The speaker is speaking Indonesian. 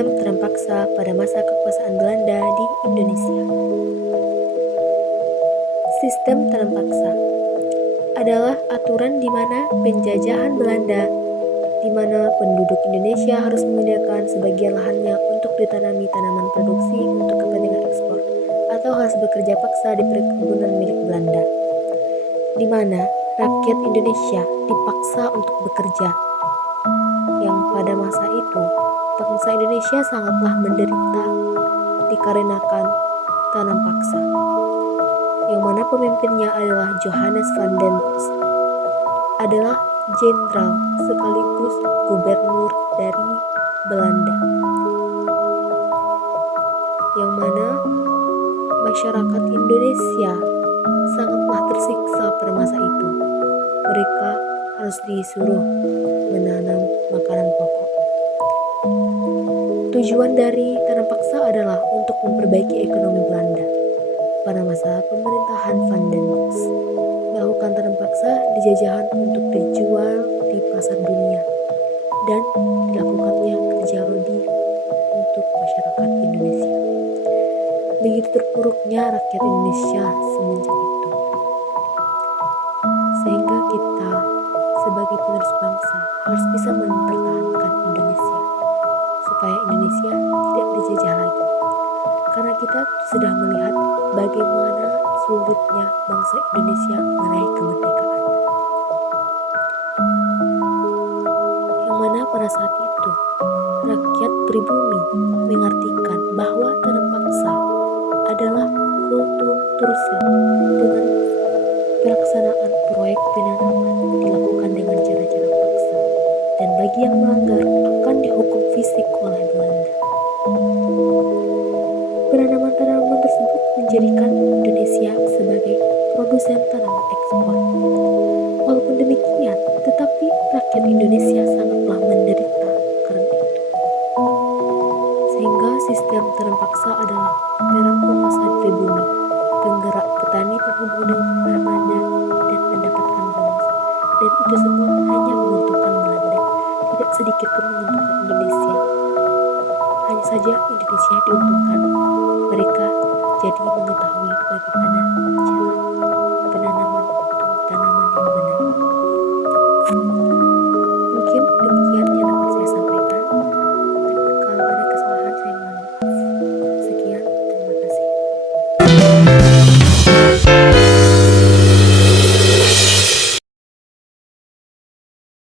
sistem tanam paksa pada masa kekuasaan Belanda di Indonesia. Sistem tanam paksa adalah aturan di mana penjajahan Belanda, di mana penduduk Indonesia harus menyediakan sebagian lahannya untuk ditanami tanaman produksi untuk kepentingan ekspor, atau harus bekerja paksa di perkebunan milik Belanda, di mana rakyat Indonesia dipaksa untuk bekerja, yang pada masa itu bangsa Indonesia sangatlah menderita dikarenakan tanam paksa, yang mana pemimpinnya adalah Johannes van den Bosch, adalah jenderal sekaligus gubernur dari Belanda, yang mana masyarakat Indonesia sangatlah tersiksa pada masa itu. Mereka harus disuruh menanam makanan pokok. Tujuan dari tanam paksa adalah untuk memperbaiki ekonomi Belanda pada masa pemerintahan Van den Bosch. Melakukan tanam paksa di jajahan untuk dijual di pasar dunia dan dilakukannya kerja rodi untuk masyarakat Indonesia. Begitu terpuruknya rakyat Indonesia semenjak itu, sehingga kita sebagai penerus bangsa harus bisa mempertahankan Indonesia supaya Indonesia tidak dijajah lagi, karena kita sudah melihat bagaimana sulitnya bangsa Indonesia meraih kemerdekaan, yang mana pada saat itu rakyat pribumi mengartikan bahwa tanam paksa adalah kultur dengan pelaksanaan proyek penanaman dilakukan dengan cara-cara paksa, dan bagi yang melanggar akan dihukum fisik oleh Belanda. Penanaman tanaman tersebut menjadikan Indonesia sebagai produsen tanaman ekspor. Walaupun demikian, tetapi rakyat Indonesia sangatlah menderita karena itu. Sehingga sistem tanam paksa adalah peran penguasa pribumi, penggerak petani penghubung dengan Belanda dan mendapatkan bonus. Dan itu semua hanya menguntungkan Belanda, tidak sedikit pun menguntungkan Indonesia. Hanya saja Indonesia diuntungkan. Mereka jadi mengetahui bagaimana cara penanaman